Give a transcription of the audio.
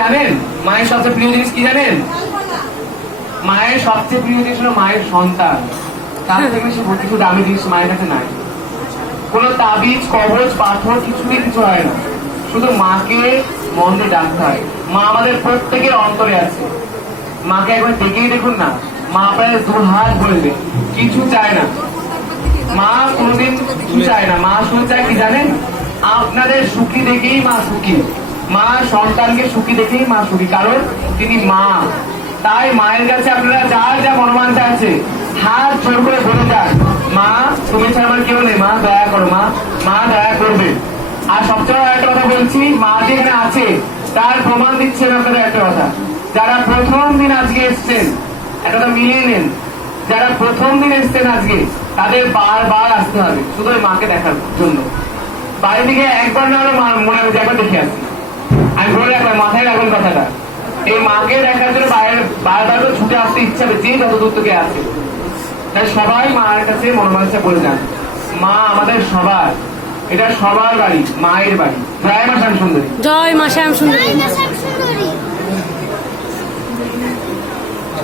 জানেন মায়ের সবচেয়ে প্রিয় জিনিস কি জানেন? মায়ের সবচেয়ে প্রিয় জিনিস হলো মায়ের সন্তান। তার থেকে বেশি কিছু দামি জিনিস মায়ের কাছে নাই। কোন তাবিজ কবচ পাথর কিছুই কিছু হয় না, শুধু মাকে মন দিয়ে ডাকতে হয়। মা আমাদের প্রত্যেকের অন্তরে আছে। মাকে একবার ডেকেই দেখুন না, মা আপনার দু হাত বলবে, কিছু চায় না। মা কোনোদিন কিছু চায় না, মা শুধু চায় কি জানেন? আপনাদের সুখী দেখেই মা সুখী। মা সন্তানকে সুখী দেখেই মা সুখী, কারণ তিনি মা। তাই মায়ের কাছে আপনারা যার যা মনোমানসা আছে হাত জোর করে বলে যান, মা তুমি ছাড়া আমার কেউ নেই, মা দয়া করো, মা মা দয়া করবে। আর সবচেয়ে একটা কথা বলছি, মা যে এখানে আছে তার প্রমাণ দিচ্ছেন আপনাদের একটা কথা। যারা প্রথম দিন আজকে এসছেন, একটা মিলিয়ে নেন, যারা প্রথম দিন এসছেন আজকে তাদের বারবার আসতে হবে শুধু ওই মাকে দেখার জন্য। বাড়ি থেকে একবার না হলে মনে হবে একবার দেখে আসি। আমি বলে রাখলাম, মাথায় রাখুন কথাটা, এই মাকে দেখার জন্য বারবার ছুটে আসতে ইচ্ছা হবে যে যত দূর থেকে আছে। তাই সবাই মায়ের কাছে মনোমানসা বলে যান, মা আমাদের সবার, এটা সবার বাড়ি, মায়ের বাড়ি। জয় মা শ্যাম সুন্দরী, জয় মা শ্যাম সুন্দরী।